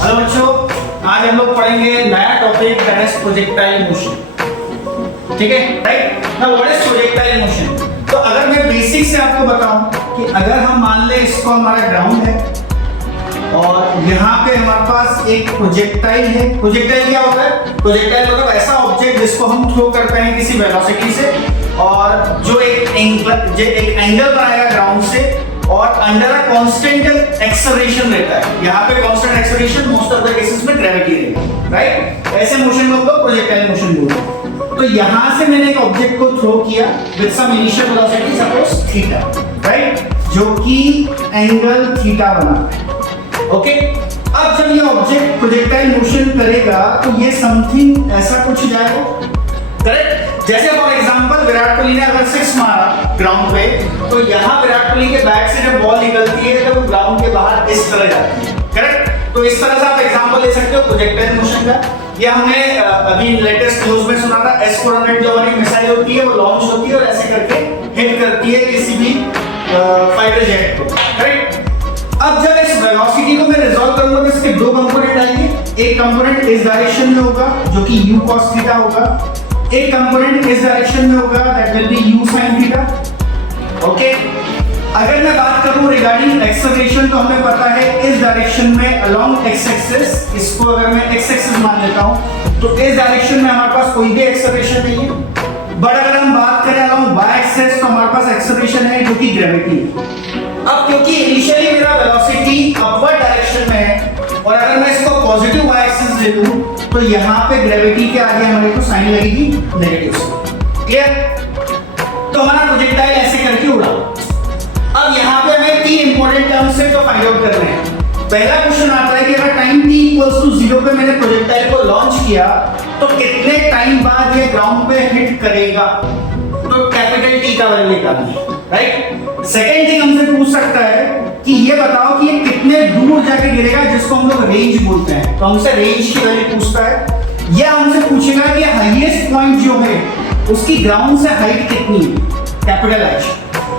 Hello बच्चों, आज हम लोग पढ़ेंगे नया topic that is projectile motion. ठीक है, right. Now what is projectile motion? तो अगर मैं बेसिक से आपको बताऊं कि अगर हम मान ले इसको हमारा ग्राउंड है और यहाँ पे हमारे पास एक प्रोजेक्टाइल है। प्रोजेक्टाइल क्या होता है? प्रोजेक्टाइल मतलब ऐसा ऑब्जेक्ट जिसको हम थ्रो करते हैं किसी वेलोसिटी से और जो एक एंगल बनाएगा ग्राउंड से और अंडर अ कांस्टेंट एक्सेलरेशन रहता है। यहाँ पे constant acceleration most of the cases में ग्रेविटी रहेगी, राइट। ऐसे मोशन को हम लोग प्रोजेक्टाइल मोशन बोलते हैं। तो यहाँ से मैंने एक ऑब्जेक्ट को थ्रो किया with some initial velocity suppose theta, right, जो कि एंगल थीटा बनाता है। ओके, अब जब ये ऑब्जेक्ट प्रोजेक्टाइल मोशन करेगा तो ये समथिंग ऐसा कुछ जाएगा, करेक्ट। जैसे फॉर एग्जांपल विराट कोहली ने अगर 6 मारा ग्राउंड पे तो यहाँ विराट कोहली के बैक से जब बॉल निकलती है तो वो ग्राउंड के बाहर इस तरह जाती है, करेक्ट। तो इस तरह से आप एग्जांपल ले सकते हो प्रोजेक्टाइल मोशन का। ये हमने अभी लेटेस्ट न्यूज में सुना था, S-400 जो हमारी मिसाइल होती है वो लॉन्च होती है और ऐसे करके हिट करती है किसी भी फाइटर जेट को, करेक्ट। अब जब इस वेलोसिटी को मैं रिजॉल्व करूंगा तो इसके दो कंपोनेंट आएंगे। एक कंपोनेंट इस डायरेक्शन में होगा जो कि u cos थीटा होगा, एक कंपोनेंट इस डायरेक्शन में होगा that will be u sin theta. Okay, अगर मैं बात करूं रिगार्डिंग एक्सेलरेशन तो हमें पता है इस डायरेक्शन में अलोंग x एक्सिस, इसको अगर मैं x एक्सिस मान लेता हूं तो इस डायरेक्शन में हमारे पास कोई भी एक्सेलरेशन नहीं है। बट अगर हम बात करें अलोंग y एक्सिस तो हमारे पास एक्सेलरेशन है जो कि ग्रेविटी है। अब क्योंकि इनिशियली मेरा वेलोसिटी अपवर्ड डायरेक्शन में है और अगर मैं इसको पॉजिटिव y एक्सिस ले लूं तो यहाँ पे ग्रेविटी के आगे हमारे को साइन लगेगी नेगेटिव से। क्लियर? तो हमारा प्रोजेक्टाइल ऐसे करके उड़ा। अब यहाँ पे हमें 3 इंपॉर्टेंट टर्म्स से तो फाइंड आउट करने हैं। पहला क्वेश्चन आता है कि अगर टाइम t = 0 पे मैंने प्रोजेक्टाइल को लॉन्च किया तो कितने टाइम बाद ये ग्राउंड पे हिट करेगा? तो कैपिटल T का वैल्यू निकालना है, राइट। सेकंड थिंग हमसे पूछ सकता है कि ये बताओ कि ये कितने दूर जाके गिरेगा, जिसको हम लोग रेंज बोलते हैं। तो हमसे रेंज की वैल्यू पूछता है। यह हमसे पूछेगा कि हाईएस्ट पॉइंट जो है उसकी ग्राउंड से हाइट कितनी है, कैपिटल H।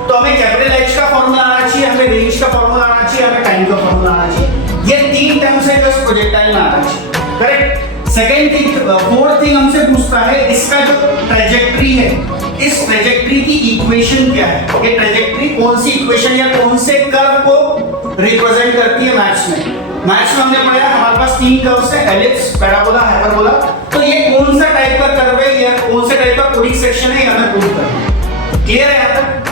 तो हमें कैपिटल H का फॉर्मूला आना चाहिए, हमें रेंज का फॉर्मूला आना चाहिए, हमें टाइम का फॉर्मूला आना चाहिए। ये 3 टर्म्स है जो इस प्रोजेक्टाइल में आना चाहिए, correct. Second thing, fourth thing हमसे पूछता है इसका जो ट्रैजेक्टरी है, इस ट्रैजेक्टरी की इक्वेशन क्या है। ये ट्रैजेक्टरी कौन सी इक्वेशन या कौन से कर्व को रिप्रेजेंट करती है मैथ्स में। मैथ्स में हमने पढ़ा हमारे पास 3 कर्व्स हैं, एलिप्स, पैराबोला, हाइपरबोला। तो ये कौन सा टाइप का कर्व है या कौन से टाइप का कोनिक सेक्शन है, ये हमें प्रूव करना है। क्लियर है यहाँ तक?